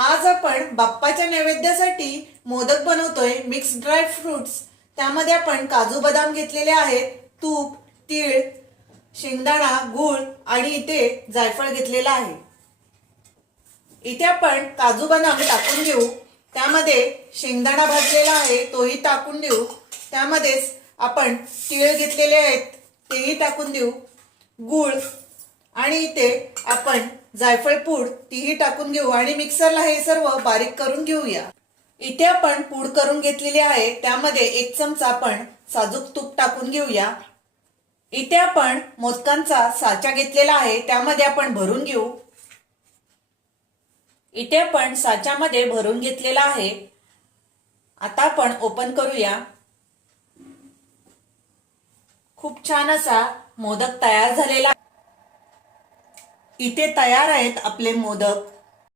आज आपण बाप्पाच्या नैवेद्यासाठी मोदक बनवतोय मिक्स ड्राय फ्रुट्स। त्यामध्ये आपण काजू बदाम घेतलेले आहेत, तूप, तीळ, शेंगदाणा, गूळ आणि इथे जायफळ घेतलेला आहे। इथे आपण काजू बदाम टाकून घेऊ। त्यामध्ये शेंगदाणा भाजलेला आहे तोही टाकून देऊ। त्यामध्येच आपण तीळ घेतलेले आहेत तेही टाकून देऊ, गूळ आणि इथे आपण जायफळ पूड तीही टाकून घेऊ आणि मिक्सरला हे सर्व बारीक करून घेऊया। इथे आपण पूड करून घेतलेली आहे, त्यामध्ये 1 चमचा आपण साजूक तूप टाकून घेऊया। इथे आपण मोदकांचा साचा घेतलेला आहे, त्यामध्ये आपण भरून घेऊ। इथे आपण साच्यामध्ये भरून घेतलेला आहे। आता आपण ओपन करूया। खूप छान असा मोदक तयार झालेला। इथे तयार आहेत आपले मोदक।